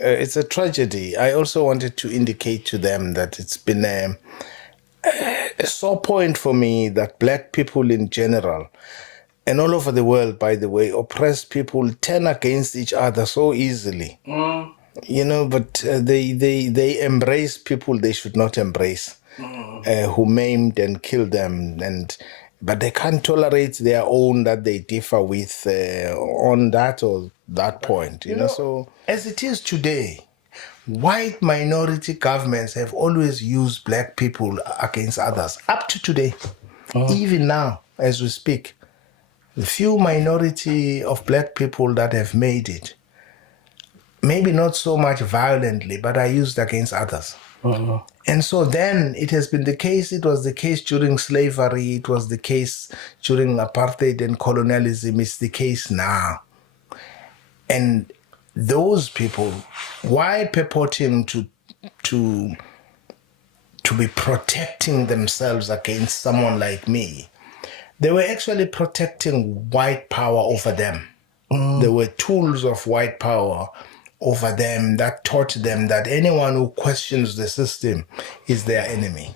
it's a tragedy. I also wanted to indicate to them that it's been a sore point for me that black people in general, and all over the world, by the way, oppressed people turn against each other so easily. But they embrace people they should not embrace, who maimed and killed them, but they can't tolerate their own that they differ with on that or that point. So as it is today, white minority governments have always used black people against others up to today. Even now, as we speak, the few minority of black people that have made it, maybe not so much violently, but are used against others. And so then it has been the case, it was the case during slavery, it was the case during apartheid and colonialism, it's the case now. And those people, why purporting to be protecting themselves against someone like me, they were actually protecting white power over them. They were tools of white power over them that taught them that anyone who questions the system is their enemy.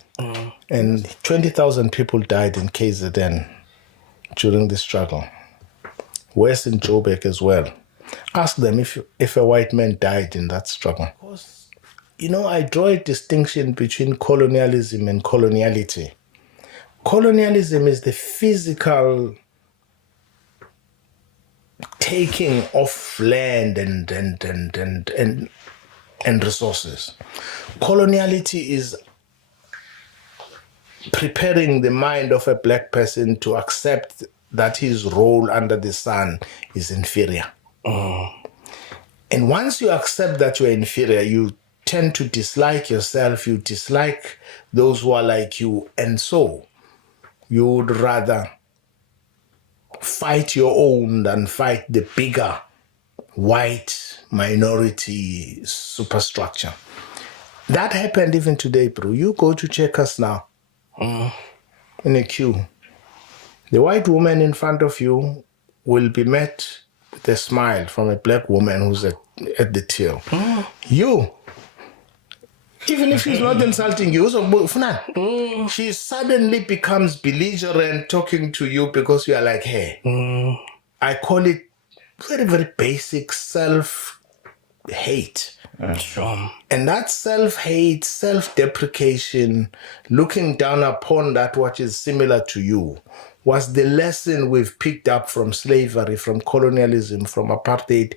And 20,000 people died in KZN during the struggle. Worse in Joburg as well. Ask them if a white man died in that struggle. I draw a distinction between colonialism and coloniality. Colonialism is the physical taking of land and resources. Coloniality is preparing the mind of a black person to accept that his role under the sun is inferior. And once you accept that you're inferior, you tend to dislike yourself, you dislike those who are like you, and so you would rather fight your own than fight the bigger white minority superstructure. That happened even today, bro. You go to Checkers now, in a queue. The white woman in front of you will be met with a smile from a black woman who's at the till. You, even if she's not insulting you, she suddenly becomes belligerent talking to you because you are like, hey, I call it very, very basic self-hate. Sure. And that self-hate, self-deprecation, looking down upon that what is similar to you, was the lesson we've picked up from slavery, from colonialism, from apartheid,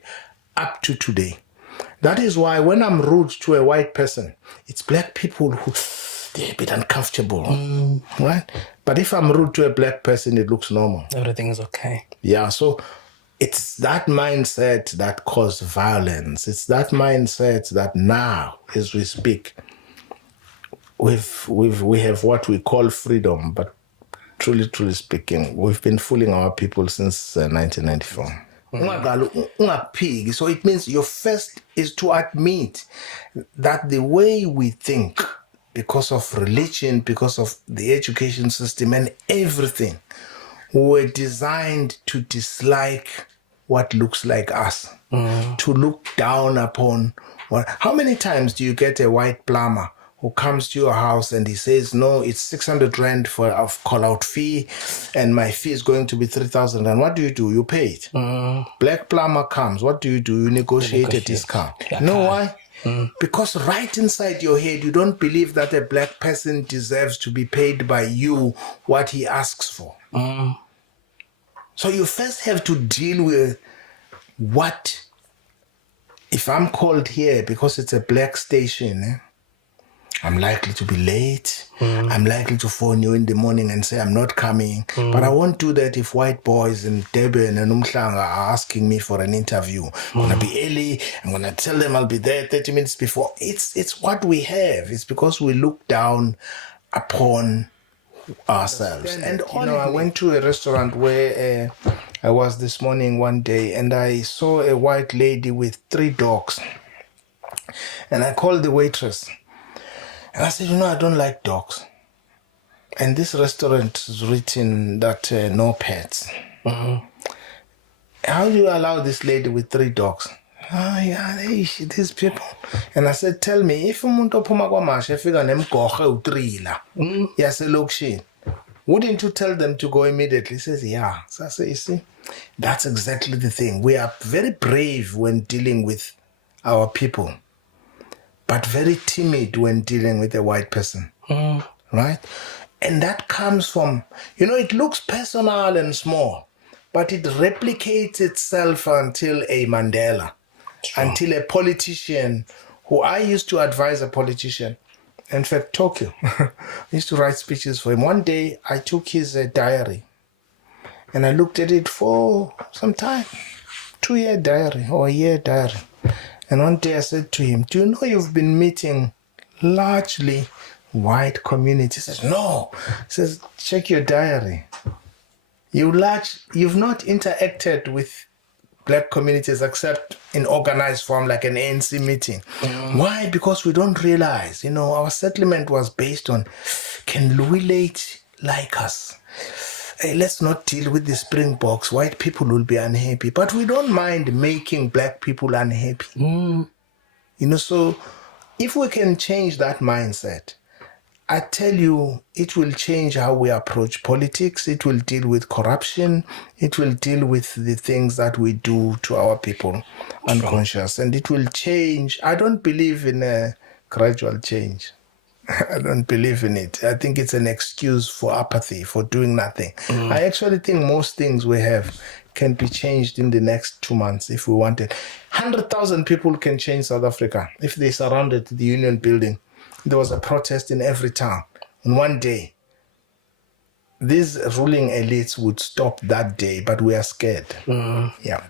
up to today. That is why when I'm rude to a white person, it's black people who, they're a bit uncomfortable, right? But if I'm rude to a black person, it looks normal. Everything's okay. Yeah, so it's that mindset that caused violence. It's that mindset that now, as we speak, we have what we call freedom, but truly speaking, we've been fooling our people since 1994. So it means your first is to admit that the way we think, because of religion, because of the education system and everything, were designed to dislike what looks like us, to look down upon. How many times do you get a white plumber who comes to your house and he says, no, it's 600 rand for a call-out fee and my fee is going to be 3,000 rand. What do? You pay it. Black plumber comes. What do? You negotiate a discount. You know why? Because right inside your head, you don't believe that a black person deserves to be paid by you what he asks for. So you first have to deal with what, if I'm called here because it's a black station, I'm likely to be late. I'm likely to phone you in the morning and say I'm not coming. But I won't do that if white boys in Durban and Umhlanga are asking me for an interview. I'm going to be early. I'm going to tell them I'll be there 30 minutes before. It's what we have. It's because we look down upon ourselves. And I went to a restaurant where I was this morning one day and I saw a white lady with 3 dogs. And I called the waitress. And I said, I don't like dogs. And this restaurant is written that no pets. How do you allow this lady with 3 dogs? Ah, yeah, these people. And I said, tell me, if umuntu ophuma kwamasha efika nemgorha utrila yaselokishini, wouldn't you tell them to go immediately? He says, yeah. So I say, you see, that's exactly the thing. We are very brave when dealing with our people, but very timid when dealing with a white person, right? And that comes from, it looks personal and small, but it replicates itself until a Mandela, until a politician who I used to advise a politician. In fact, Tokyo, I used to write speeches for him. One day, I took his diary and I looked at it for some time, 2-year diary or a year diary. And one day I said to him, do you know you've been meeting largely white communities? He says, no. He says, check your diary. You've not interacted with black communities except in organized form like an ANC meeting. Why? Because we don't realize, our settlement was based on, can Louis Late like us? Hey, let's not deal with the Springboks. White people will be unhappy. But we don't mind making black people unhappy. So if we can change that mindset, I tell you, it will change how we approach politics. It will deal with corruption. It will deal with the things that we do to our people unconscious. And it will change. I don't believe in a gradual change. I don't believe in it. I think it's an excuse for apathy, for doing nothing. I actually think most things we have can be changed in the next 2 months if we wanted. 100,000 people can change South Africa if they surrounded the Union building. There was a protest in every town. And one day, these ruling elites would stop that day, but we are scared. Yeah.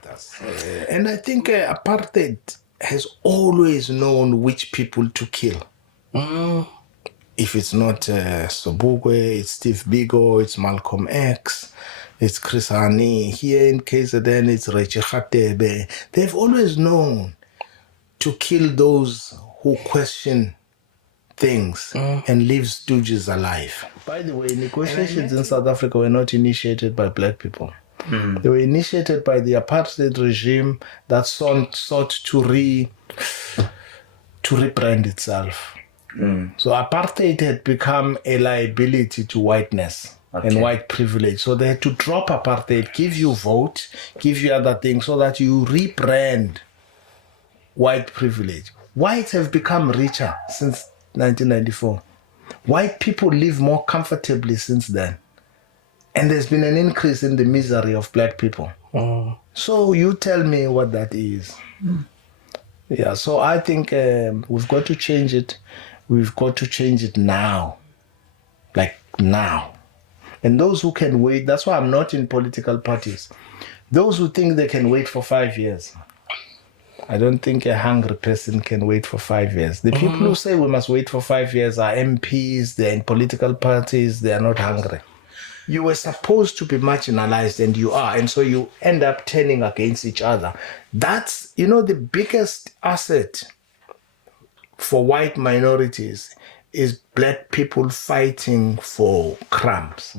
And I think apartheid has always known which people to kill. If it's not Sobukwe, it's Steve Biko, it's Malcolm X, it's Chris Hani. Here in KZN, it's Rechi Khatebe. They've always known to kill those who question things and leave stooges alive. By the way, negotiations in South Africa were not initiated by black people. They were initiated by the apartheid regime that sought to rebrand itself. So apartheid had become a liability to whiteness and white privilege. So they had to drop apartheid, give you vote, give you other things so that you rebrand white privilege. Whites have become richer since 1994. White people live more comfortably since then. And there's been an increase in the misery of black people. So you tell me what that is. Yeah, so I think we've got to change it. We've got to change it now. Like now. And those who can wait, that's why I'm not in political parties. Those who think they can wait for 5 years. I don't think a hungry person can wait for 5 years. The people who say we must wait for 5 years are MPs, they're in political parties, they are not hungry. You were supposed to be marginalized and you are, and so you end up turning against each other. That's, the biggest asset for white minorities is black people fighting for crumbs.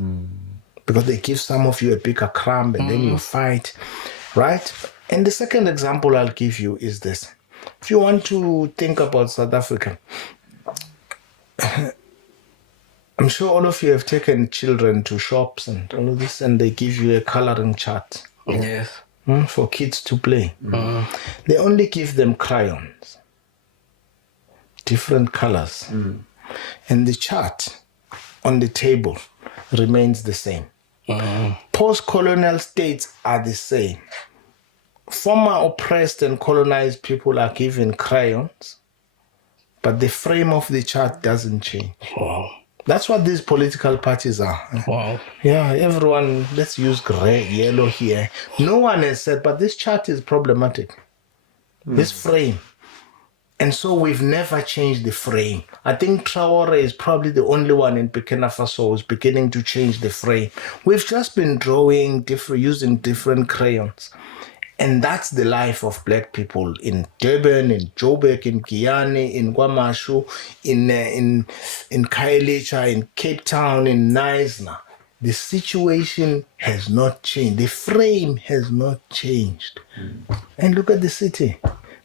Because they give some of you a bigger crumb and then you fight, right? And the second example I'll give you is this. If you want to think about South Africa, I'm sure all of you have taken children to shops and all of this, and they give you a coloring chart. Yes. For kids to play. They only give them crayons, different colors. And the chart on the table remains the same. Post-colonial states are the same. Former oppressed and colonized people are given crayons, but the frame of the chart doesn't change. Wow. That's what these political parties are. Wow. Yeah, everyone, let's use gray, yellow here. No one has said, but this chart is problematic. This frame. And so we've never changed the frame. I think Traore is probably the only one in Burkina Faso who's beginning to change the frame. We've just been drawing using different crayons. And that's the life of black people in Durban, in Joburg, in Guyana, in Kwamashu, in Khayelitsha, in Cape Town, in Knysna. The situation has not changed. The frame has not changed. And look at the city.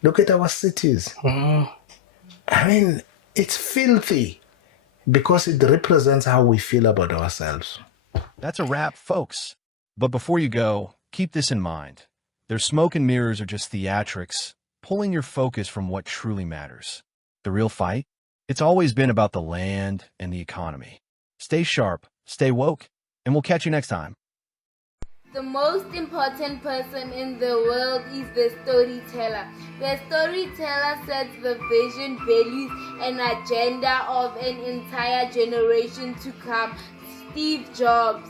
Look at our cities. I mean, it's filthy because it represents how we feel about ourselves. That's a wrap, folks. But before you go, keep this in mind. Their smoke and mirrors are just theatrics, pulling your focus from what truly matters. The real fight? It's always been about the land and the economy. Stay sharp, stay woke, and we'll catch you next time. The most important person in the world is the storyteller. The storyteller sets the vision, values, and agenda of an entire generation to come. Steve Jobs.